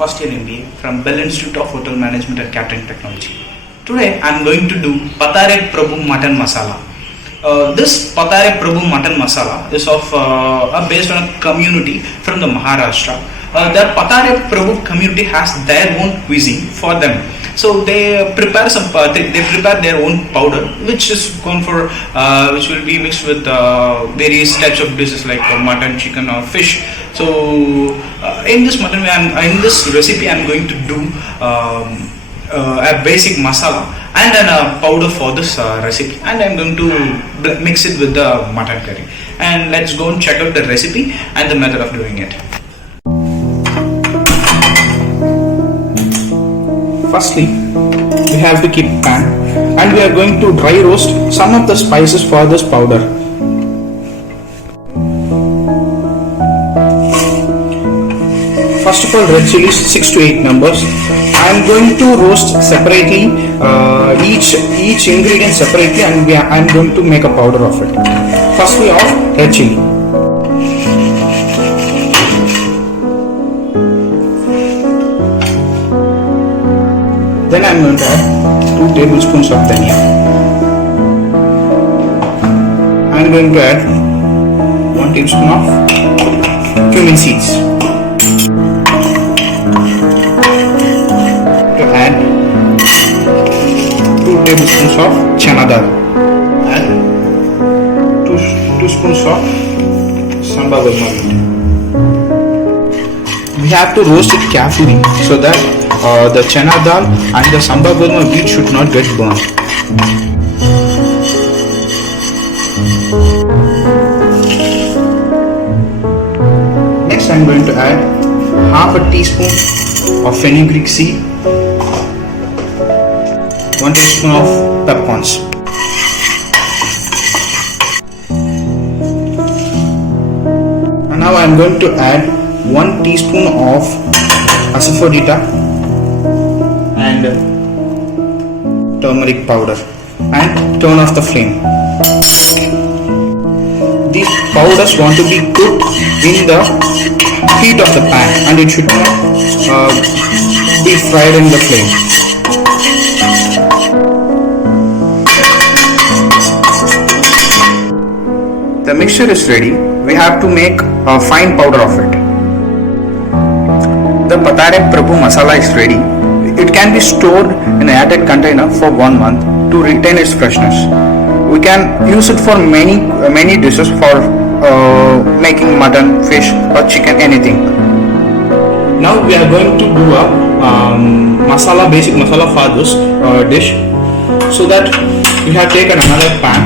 first year MBA from Bell Institute of Hotel Management and Catering Technology. Today I am going to do Patare Prabhu Mutton Masala. This Patare Prabhu Mutton Masala is based on a community from the Maharashtra. The Patare Prabhu community has their own cuisine for them. So they prepare their own powder, which is gone for which will be mixed with various types of dishes like mutton, chicken, or fish. So in this recipe, I am going to do a basic masala and then a powder for this recipe, and I am going to mix it with the mutton curry. And let's go and check out the recipe and the method of doing it. Firstly, we have to keep pan, and we are going to dry roast some of the spices for this powder. First of all, red chilies 6 to 8 numbers. I am going to roast separately each ingredient separately, and I am going to make a powder of it. Firstly, of red chili. Then I am going to add 2 tablespoons of dhania. I am going to add 1 tablespoon of cumin seeds. To add 2 tablespoons of chana dal. Add 2 spoons of samba basmati. We have to roast it carefully so that the chana dal and the samba basmati wheat should not get burned. Next, I am going to add half a teaspoon of fenugreek seed, 1 teaspoon of peppercorns. And now I am going to add 1 teaspoon of asafoetida and turmeric powder, and turn off the flame. These powders want to be cooked in the heat of the pan, and it should not be fried in the flame. The mixture is ready. We have to make a fine powder of it. The Patare Prabhu Masala is ready. It can be stored in an airtight container for 1 month to retain its freshness. We can use it for many dishes, for making mutton, fish, or chicken, anything. Now we are going to do a basic masala for this dish. So that we have taken another pan.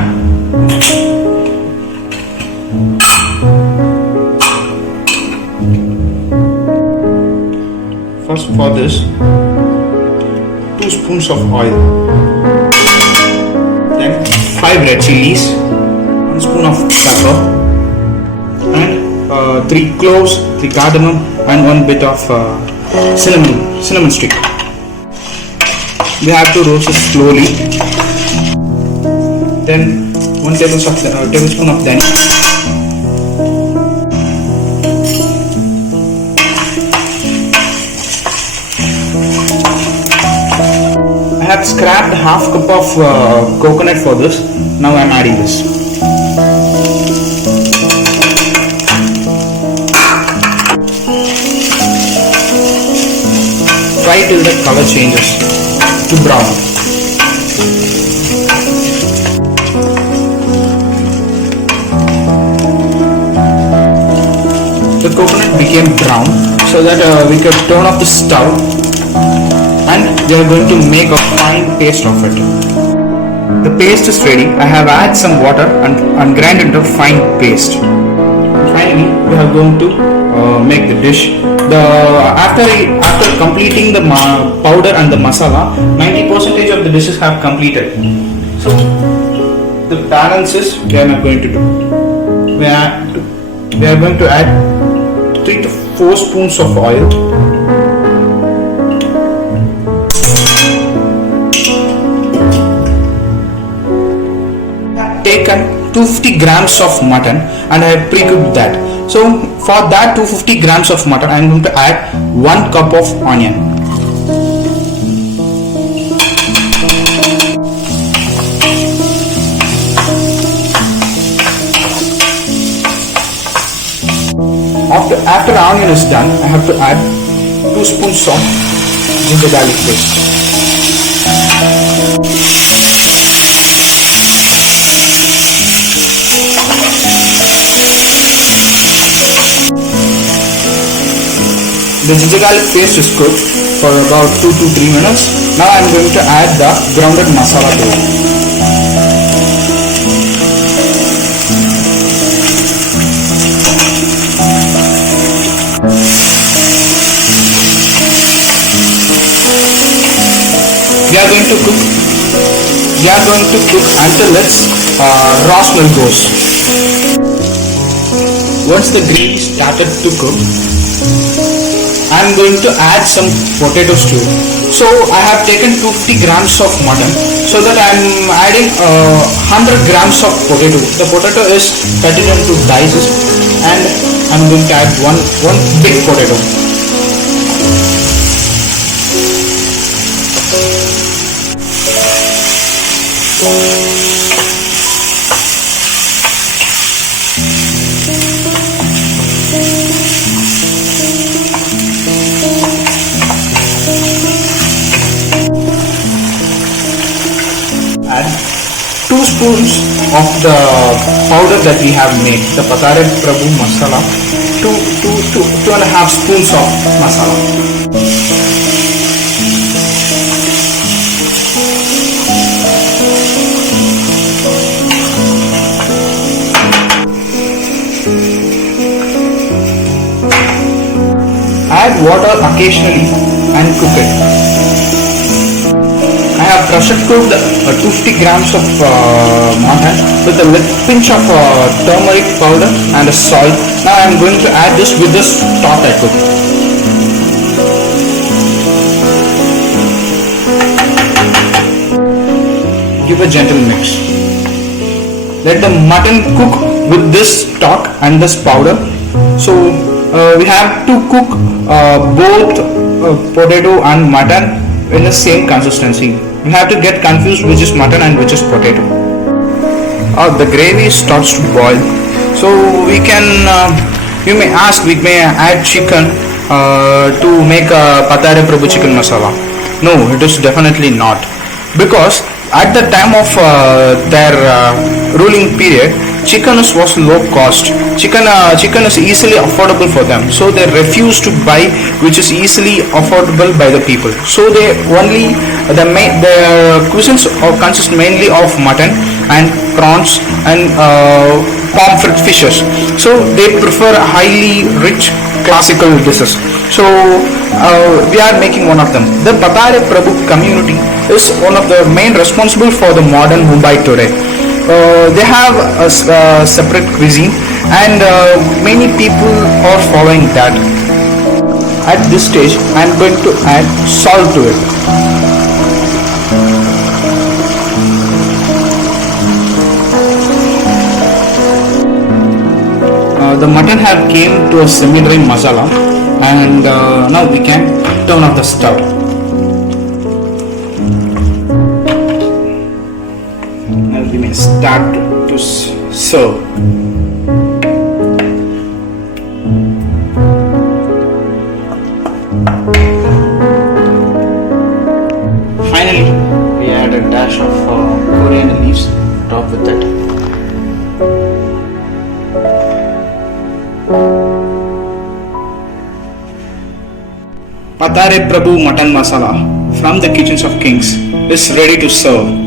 First, for this, 2 spoons of oil, then 5 red chilies, 1 spoon of pepper, and 3 cloves, 3 cardamom, and 1 bit of cinnamon stick. We have to roast it slowly. Then 1 tablespoon of dhania. I have scrapped half cup of coconut for this. Now I am adding this. Fry till the color changes to brown. The coconut became brown, so that we can turn off the stove, and we are going to make a fine paste of it. The paste is ready. I have added some water and grind it into a fine paste. Finally, we are going to make the dish. After completing the powder and the masala, 90% of the dishes have completed. So the balance is we are not going to do. We are going to add 3 to 4 spoons of oil. Taken 250 grams of mutton, and I have pre-cooked that. So for that 250 grams of mutton, I am going to add 1 cup of onion. After the onion is done, I have to add 2 spoons of ginger garlic paste. The ginger garlic paste is cooked for about 2 to 3 minutes. Now I am going to add the grounded masala to it. We are going to cook until its raw smell goes. Once the gravy started to cook, I am going to add some potatoes to it. So I have taken 250 grams of mutton, so that I am adding 100 grams of potato. The potato is cut into dices, and I am going to add one big potato. Add 2 spoons of the powder that we have made, the Patare Prabhu masala, 2.5 spoons of masala. Add water occasionally and cook it. I have pressure cooked 250 grams of mutton with a pinch of turmeric powder and a salt. Now I am going to add this with the stock I cooked. Give a gentle mix. Let the mutton cook with this stock and this powder. So we have to cook both potato and mutton in the same consistency. You have to get confused which is mutton and which is potato. The gravy starts to boil, so we can you may ask, we may add chicken to make a Patare Prabhu chicken masala. No, it is definitely not, because at the time of their ruling period, chicken was low cost. Chicken is easily affordable for them, so they refused to buy which is easily affordable by the people. So they only their cuisines consist mainly of mutton and prawns and pomfret fishes. So they prefer highly rich classical dishes. So we are making one of them. The Patare Prabhu community is one of the main responsible for the modern Mumbai today. They have a separate cuisine, and many people are following that. At this stage, I am going to add salt to it. The mutton have came to a semi-dry masala, and now we can turn off the stove. Now we may start to serve. Finally, we add a dash of coriander leaves top with that. Patare Prabhu Mutton Masala from the Kitchens of Kings is ready to serve.